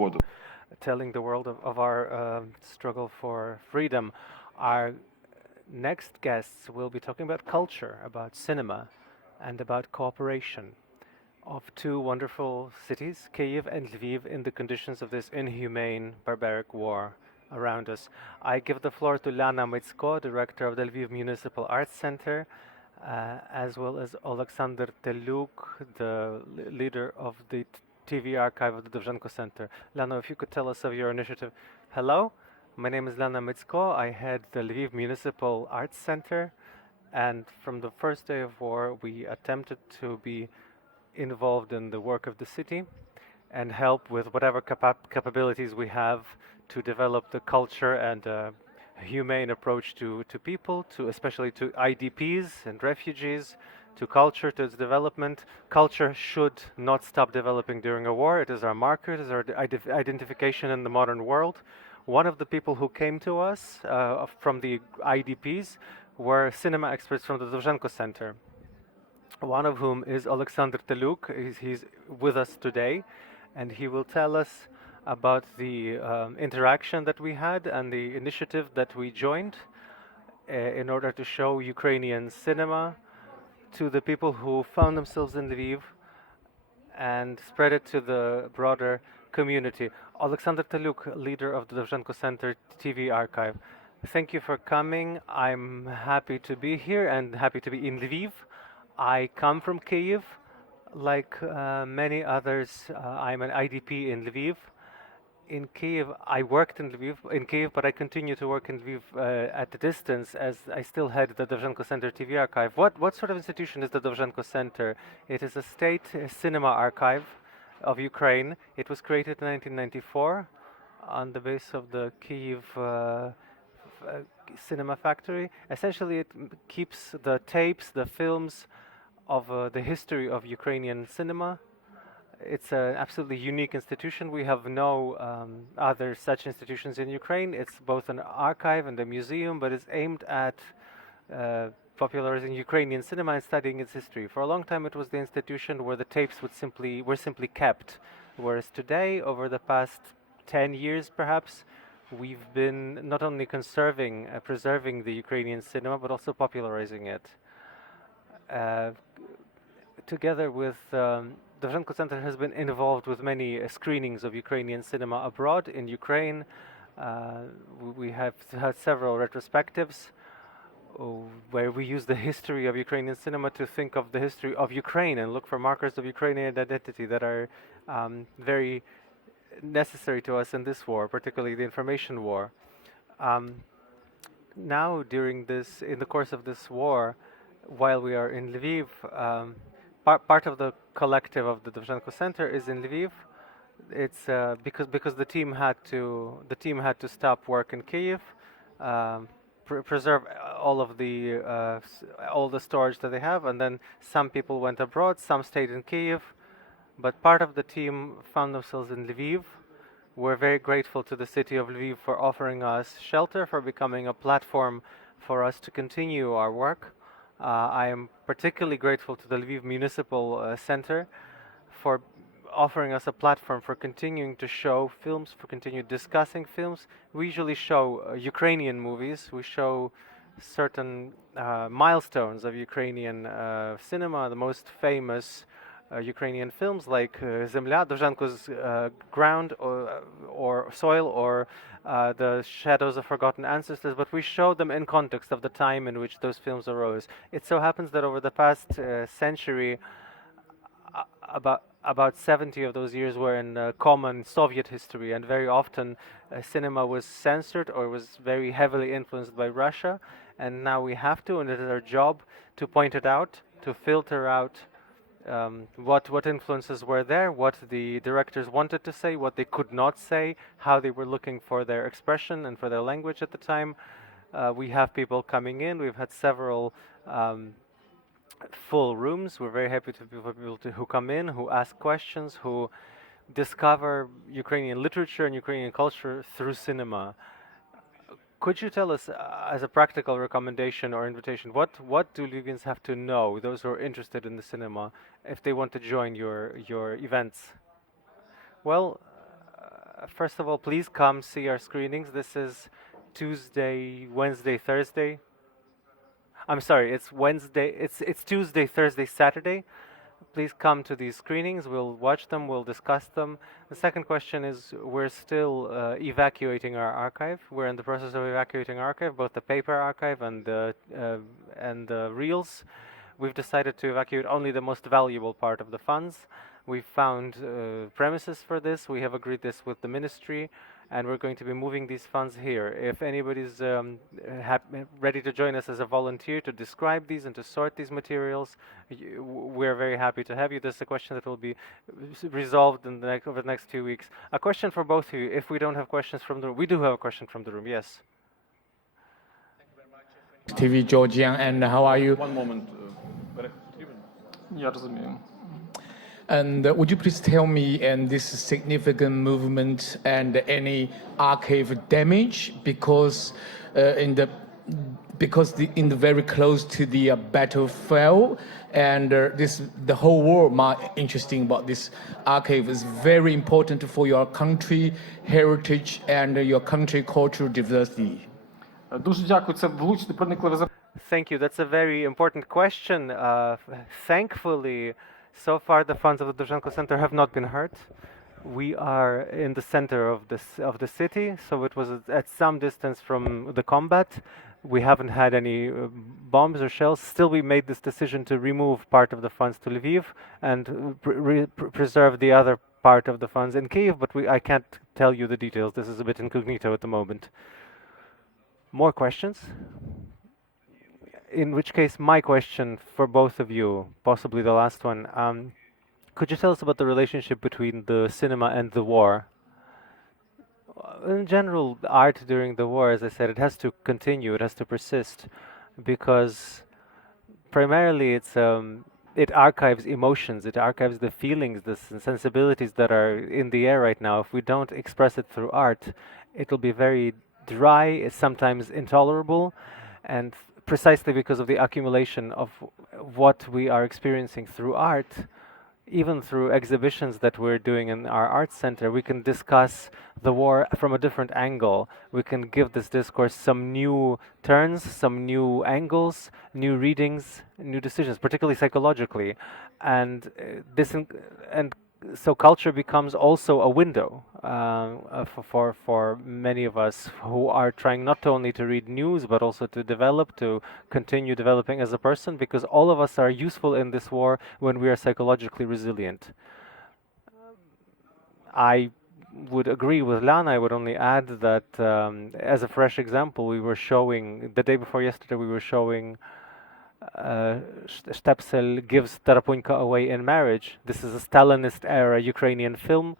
свободу. Telling the world of our struggle for freedom. Our next guests will be talking about culture, about cinema, and about cooperation of two wonderful cities, Kyiv and Lviv, in the conditions of this inhumane, barbaric war around us. I give the floor to Lyana Mytsko, director of the Lviv Municipal Arts Center, as well as Oleksandr Teliuk, the leader of the TV archive of the Dovzhenko Center. Lyana, if you could tell us of your initiative. Hello, my name is Lyana Mytsko. I head the Lviv Municipal Arts Center, and from the first day of war, we attempted to be involved in the work of the city and help with whatever capabilities we have to develop the culture and humane approach to people, to especially to IDPs and refugees, to culture, to its development. Culture should not stop developing during a war. It is our marker, it is our identification in the modern world. One of the people who came to us from the IDPs were cinema experts from the Dovzhenko Center, one of whom is Oleksandr Teliuk. He's with us today, and he will tell us about the interaction that we had and the initiative that we joined in order to show Ukrainian cinema to the people who found themselves in Lviv and spread it to the broader community. Oleksandr Teliuk, leader of the Dovzhenko Center TV archive. Thank you for coming. I'm happy to be here and happy to be in Lviv. I come from Kyiv. Like many others, I'm an IDP in Lviv. In Kyiv, I worked in Kyiv, but I continue to work in Lviv at a distance, as I still head the Dovzhenko Center TV archive. What sort of institution is the Dovzhenko Center? It is a state cinema archive of Ukraine. It was created in 1994 on the base of the Kyiv cinema factory. Essentially, it keeps the tapes, the films of the history of Ukrainian cinema. It's an absolutely unique institution. We have no other such institutions in Ukraine. It's both an archive and a museum, but it's aimed at popularizing Ukrainian cinema and studying its history. For a long time, it was the institution where the tapes were simply kept, whereas today, over the past 10 years perhaps, we've been not only preserving the Ukrainian cinema, but also popularizing it. Together with the Dovzhenko Center has been involved with many screenings of Ukrainian cinema abroad in Ukraine. We have had several retrospectives where we use the history of Ukrainian cinema to think of the history of Ukraine and look for markers of Ukrainian identity that are very necessary to us in this war, particularly the information war. Now, in the course of this war, while we are in Lviv, part of the collective of the Dovzhenko Center is in Lviv. It's because the team had to stop work in Kyiv, preserve all the storage that they have, and then some people went abroad, some stayed in Kyiv, but part of the team found themselves in Lviv. We're very grateful to the city of Lviv for offering us shelter, for becoming a platform for us to continue our work. I am particularly grateful to the Lviv Municipal Center for offering us a platform for continuing to show films, for continuing discussing films. We usually show Ukrainian movies. We show certain milestones of Ukrainian cinema, the most famous Ukrainian films like Zemlya, Dovzhenko's Ground or Soil, or The Shadows of Forgotten Ancestors, but we show them in context of the time in which those films arose. It so happens that over the past century, about 70 of those years were in common Soviet history, and very often cinema was censored or was very heavily influenced by Russia, and now we have to, and it is our job to point it out, to filter out what influences were there, what the directors wanted to say, what they could not say, how they were looking for their expression and for their language at the time. We have people coming in. We've had several full rooms. We're very happy for people who come in, who ask questions, who discover Ukrainian literature and Ukrainian culture through cinema. Could you tell us, as a practical recommendation or invitation, what do Lvivians have to know, those who are interested in the cinema, if they want to join your events? Well, First of all, please come see our screenings. This is Tuesday, Wednesday, Thursday. I'm sorry, it's Wednesday. It's Tuesday, Thursday, Saturday. Please come to these screenings. We'll watch them. We'll discuss them. The second question is we're still evacuating our archive. We're in the process of evacuating our archive, both the paper archive and the reels. We've decided to evacuate only the most valuable part of the funds. We've found premises for this. We have agreed this with the ministry, and we're going to be moving these funds here. If anybody's ready to join us as a volunteer to describe these and to sort these materials, we're very happy to have you. This is a question that will be resolved in over the next few weeks. A question for both of you. If we don't have questions from the room, we do have a question from the room. Yes. TV Georgian, and how are you? One moment. Я розумію. And would you please tell me and this significant movement and any archive damage because in the very close to the battlefield and the whole world interesting about this archive is very important for your country heritage and your country cultural diversity. Дуже дякую. Це влучне, проникливе запитання. Thank you. That's a very important question. Thankfully, so far the funds of the Dovzhenko Center have not been hurt. We are in the center of the city, so it was at some distance from the combat. We haven't had any bombs or shells. Still, we made this decision to remove part of the funds to Lviv and preserve the other part of the funds in Kyiv, but I can't tell you the details. This is a bit incognito at the moment. More questions? In which case, my question for both of you, possibly the last one, could you tell us about the relationship between the cinema and the war? In general, art during the war, as I said, it has to continue, it has to persist, because primarily it archives emotions, it archives the feelings, the sensibilities that are in the air right now. If we don't express it through art, it'll be very dry, it's sometimes intolerable, and precisely because of the accumulation of what we are experiencing through art, even through exhibitions that we're doing in our art center, we can discuss the war from a different angle. We can give this discourse some new turns, some new angles, new readings, new decisions, particularly psychologically. And so culture becomes also a window for many of us who are trying not only to read news but also to develop, to continue developing as a person, because all of us are useful in this war when we are psychologically resilient. I would agree with Lyana. I would only add that as a fresh example, we were showing, the day before yesterday, we were showing Stepsel gives Tarapunka away in marriage. This is a Stalinist era Ukrainian film.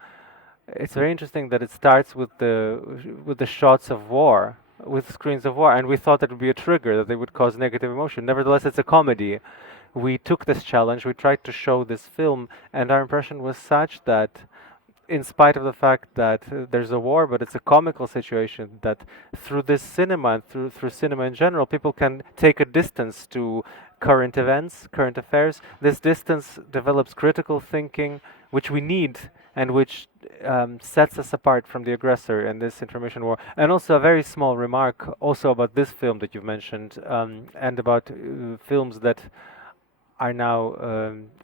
It's very interesting that it starts with the shots of war, with screens of war, and we thought that would be a trigger, that they would cause negative emotion. Nevertheless, it's a comedy. We took this challenge, we tried to show this film, and our impression was such that in spite of the fact that there's a war, but it's a comical situation, that through this cinema and through cinema in general, people can take a distance to current events, current affairs. This distance develops critical thinking, which we need and which sets us apart from the aggressor in this information war. And also a very small remark also about this film that you've mentioned, and about films that are now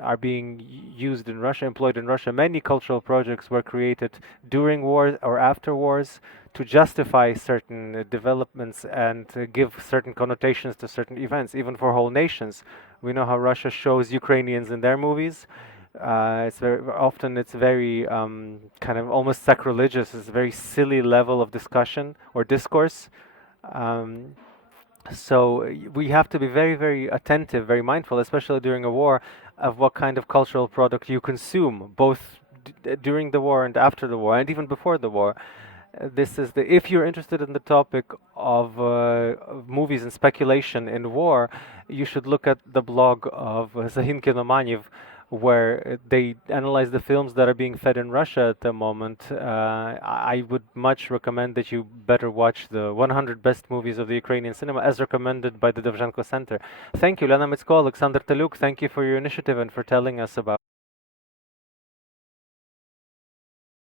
are being used in Russia, employed in Russia. Many cultural projects were created during wars or after wars to justify certain developments and give certain connotations to certain events, even for whole nations. We know how Russia shows Ukrainians in their movies. It's very kind of almost sacrilegious. It's a very silly level of discussion or discourse. So we have to be very, very attentive, very mindful, especially during a war, of what kind of cultural product you consume, both during the war and after the war, and even before the war. If you're interested in the topic of movies and speculation in war, you should look at the blog of Zahin Kinomanyev, where they analyze the films that are being fed in Russia at the moment. I would much recommend that you better watch the 100 best movies of the Ukrainian cinema, as recommended by the Dovzhenko Center. Thank you, Lyana, Mytsko, Oleksandr, Teliuk. Thank you for your initiative and for telling us about